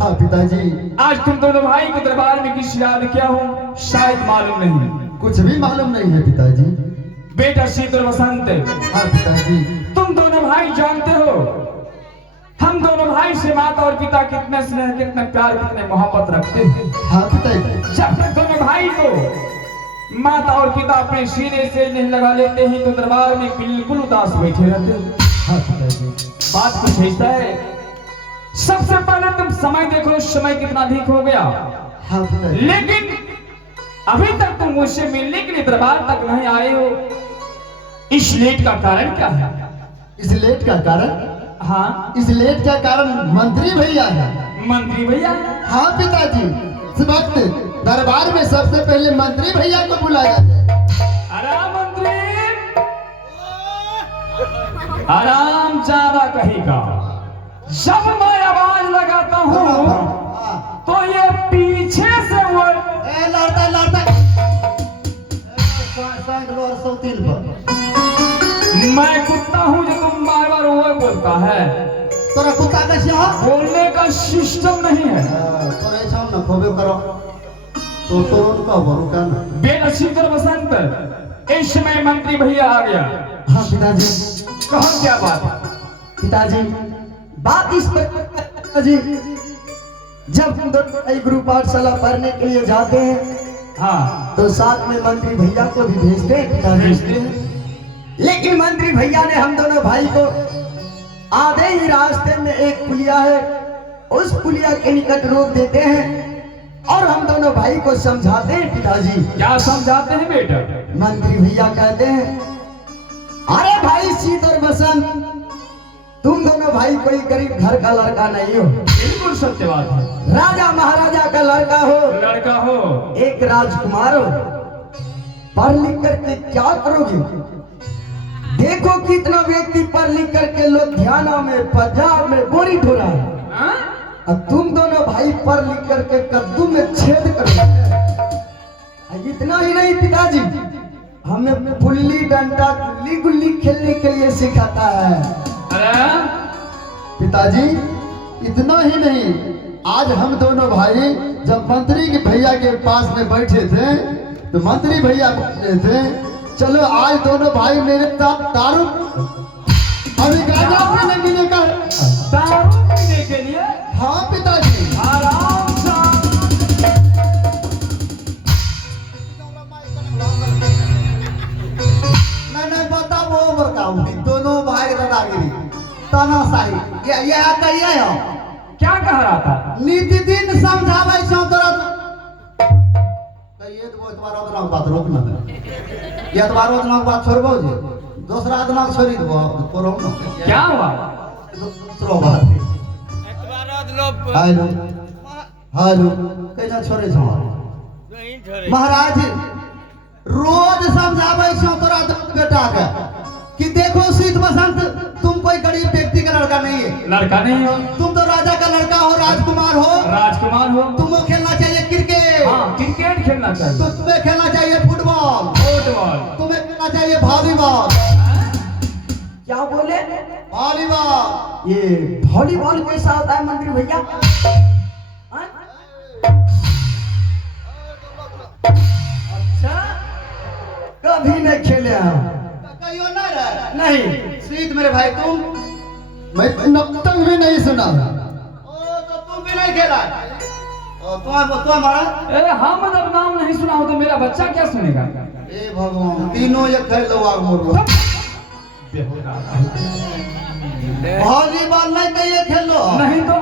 हाँ पिताजी। आज तुम दोनों भाई के दरबार में किस याद क्या हो शायद मालूम नहीं। कुछ भी मालूम नहीं है पिताजी। बेटा शीतल वसंत। हाँ पिताजी। तुम दोनों भाई जानते हो हम दोनों भाई से माता और पिता कितने स्नेह कितने प्यार कितने मोहब्बत रखते हैं। हाँ पिताजी। जब तक दोनों भाई को माता और पिता अपने सीने से नहीं लगा लेते हैं तो दरबार में बिल्कुल उदास बैठे रहते हैं। हाँ पिताजी। बात कुछ ऐसा है। सबसे पहले तुम समय देखो समय कितना अधिक हो गया। हाँ पिताजी। लेकिन अभी तक तुम मुझसे मिलने के लिए दरबार तक नहीं आए हो। इस लेट का कारण क्या है? इस लेट का कारण? हाँ इस लेट का कारण मंत्री भैया है। मंत्री भैया? हाँ पिताजी। इस वक्त दरबार में सबसे पहले मंत्री भैया को बुलाया जाए। आराम मंत्री आराम चारा कहेगा। जब मैं आवाज लगाता हूँ तो ये पीछे से वो लड़ता लड़ता मैं कुत्ता हूँ जो तुम बार बार वो बोलता है। तोरा कुत्ता कैसे हो? बोलने का सिस्टम नहीं है। तोरा ऐसा न खोबे करो तो उनका बोलो क्या ना। बेटा शीतल वसंत इस समय मंत्री भैया आ गया। हाँ पिताजी। कहो क्या बात है? पिताजी बात इस पर जी, जब हम दोनों गुरु पाठशाला पढ़ने के लिए जाते हैं हाँ तो साथ में मंत्री भैया को भी भेजते हैं पिताजी। लेकिन मंत्री भैया ने हम दोनों भाई को आधे ही रास्ते में एक पुलिया है उस पुलिया के निकट रोक देते हैं और हम दोनों भाई को समझाते हैं पिताजी। क्या समझाते हैं बेटा? मंत्री भैया कहते हैं अरे भाई शीतल बसंत तुम दोनों भाई कोई गरीब घर का लड़का नहीं हो। बिल्कुल सत्य बात है। राजा महाराजा का लड़का हो। लड़का हो एक राजकुमार हो। पढ़ लिख करके क्या करोगे? देखो कितना व्यक्ति पढ़ लिख करके लुधियाना में पंजाब में बोरी ढो रहा है। अब तुम दोनों भाई पढ़ लिख करके कद्दू में छेद करोगे। इतना ही नहीं पिताजी हमें गुल्ली डंडा गुल्ली गुल्ली खेलने के लिए सिखाता है। अरे पिताजी इतना ही नहीं आज हम दोनों भाई जब मंत्री के भैया के पास में बैठे थे तो मंत्री भैया बोले थे चलो आज दोनों भाई मेरे साथ दारू अभी गांजा पीने का। दारू पीने के लिए? हाँ पिताजी। आराम से नहीं बताओ दोनों भाई दादागिरी तानाशाही ये कहिए हो। क्या कह रहा था? नीति दिन समझावे छौ तोरा कहिए तो एतबार ओतना बात रोक न दे। ये एतबार ओतना बात छोड़बो जे दूसरा ओतना छोड़ी देबो तोरो न। क्या हुआ? दूसरो बात हेलो हेलो कैसा छोड़े छौ? महाराज रोज समझावे छौ तोरा बेटा के कि देखो शीत बसंत तुम कोई गरीब व्यक्ति का लड़का नहीं है। लड़का नहीं हो। तुम तो राजा का लड़का हो राजकुमार हो। राजकुमार हो। तुम्हें खेलना चाहिए क्रिकेट। हाँ क्रिकेट खेलना चाहिए। तो तुम्हें खेलना चाहिए फुटबॉल। फुटबॉल। तुम्हें खेलना चाहिए वॉलीबॉल। क्या बोले? वॉलीबॉल। ये वॉलीबॉल कैसा होता है मंत्री भैया? अच्छा कभी नहीं खेले हैं। नहीं शीत मेरे भाई तुम? मैं अब तक भी नहीं सुना। तो तुम भी नहीं खेला? तुम्हारा हम जब नाम नहीं सुना हो तो मेरा बच्चा क्या सुनेगा? ए भगवान तीनों ये खेल लो आग मोर वॉलीबॉल नहीं कहिए खेल लो। नहीं तो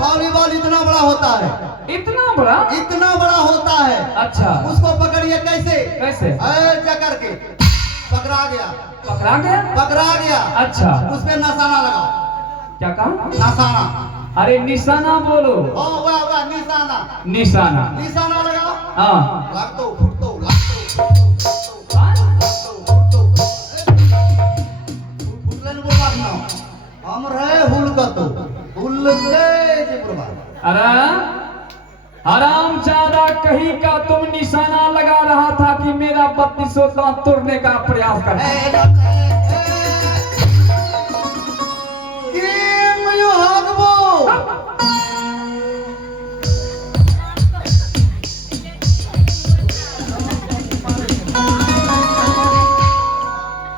वॉलीबॉल इतना बड़ा होता है। इतना बड़ा? इतना बड़ा होता है। अच्छा उसको पकड़िए कैसे? कैसे? चकर के पकड़ा गया। पकड़ा गया? पकड़ा गया। अच्छा उस पे निशाना लगा। क्या कहा? निशाना। अरे निशाना बोलो। वाह निशाना। निशाना। निशाना लगा। हाँ लग तो फुट तो लग तो मेरा 3200 दांत तोड़ने का प्रयास कर।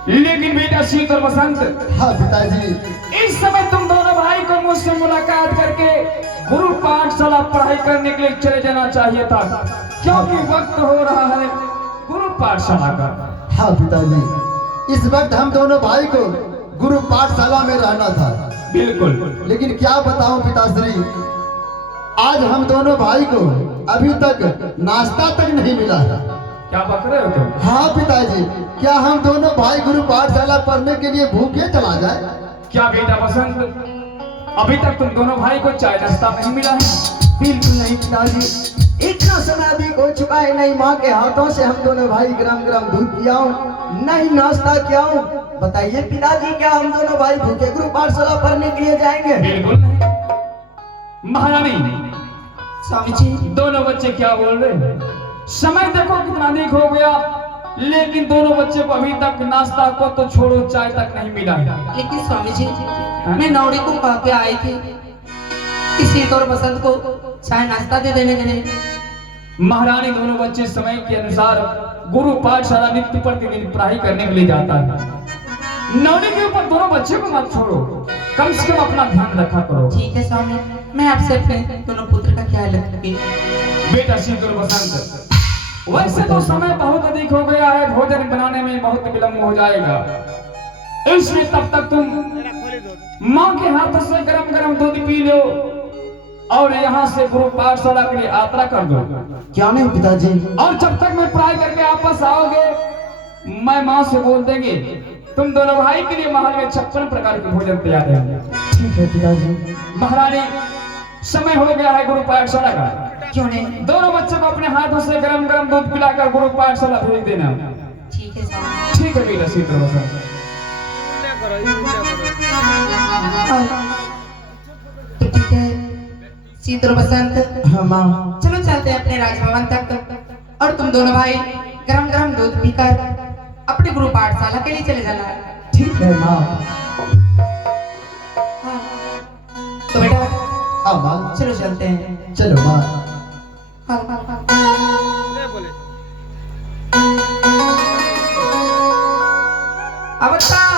लेकिन बेटा शीतल बसंत, हाँ पिताजी। इस समय तुम दोनों भाई को मुझसे मुलाकात करके गुरु पाठशाला पढ़ाई करने के लिए चले जाना चाहिए था, क्योंकि वक्त हो रहा है गुरु पाठशाला का। हाँ पिताजी, इस वक्त हम दोनों भाई को गुरु पाठशाला में रहना था। बिल्कुल। लेकिन क्या बताऊं पिताश्री, आज हम दोनों भाई को अभी तक नाश्ता तक नहीं मिला है। क्या बक रहे हो तुम? हाँ पिताजी, क्या हम दोनों भाई गुरु पाठशाला पढ़ने के लिए भूखे चला जाए? क्या बेटा बसंत, अभी तक तुम दोनों भाई को चाय नाश्ता नहीं मिला है? बिल्कुल नहीं पिताजी, इतना समय भी हो चुका है, नहीं माँ के हाथों से हम दोनों भाई गरम गरम दूध पियाऊं, नहीं नाश्ता कियाऊं। बताइए पिताजी, क्या हम दोनों भाई भूखे गुरु पाठशाला पढ़ने के लिए जाएंगे? बिल्कुल नहीं। महारानी, स्वामी जी, दोनों बच्चे क्या बोल रहे हैं? समय देखो कितना अधिक हो गया, लेकिन दोनों बच्चे को अभी तक नाश्ता को तो छोड़ो, चाय तक नहीं मिला है। लेकिन स्वामी जी, मैं नौड़ी को कह के आई थी कि शीत और बसंत को चाय नाश्ता दे देने के लिए। महारानी, दोनों बच्चे समय के अनुसार गुरु पाठशाला नित्य प्रतिदिन पढ़ाई करने के लिए जाता है। नौनी के ऊपर दोनों बच्चे को मत छोड़ो, कम से कम अपना ध्यान रखा करो। ठीक है स्वामी, मैं आपसे अपने दोनों पुत्र का ख्याल रखूंगी। बेटा शीतल बसंत, वैसे तो समय बहुत अधिक हो गया है, भोजन बनाने में बहुत विलंब हो जाएगा, इसलिए तब तक तुम माँ के हाथों से गरम गरम दूध पी लो और यहाँ से गुरु पाठशाला के लिए यात्रा कर दो। क्या नहीं पिताजी? और जब तक मैं पढ़ाई करके वापस आओगे, मैं माँ से बोल देंगे तुम दोनों भाई के लिए महल में 56 प्रकार के भोजन तैयार रहेंगे। ठीक है पिताजी। महारानी, समय हो गया है गुरु पाठशाला का। क्यों नहीं? दोनों बच्चों को अपने हाथों से गरम गरम दूध पिलाकर गुरु पाठशाला भेज देना। ठीक है स्वामी। ठीक है बेटा शीतल बसंत। तो ठीक है शीत और बसंत, हाँ माँ। चलो चलते हैं अपने राजभवन तक, और तुम दोनों भाई गरम गरम दूध पीकर अपने गुरु पाठशाला के लिए चले जाना। ठीक है माँ। हाँ। तो बेटा हाँ माँ, चलो चलते हैं। चलो माँ। हाँ, हाँ, हाँ। अवतार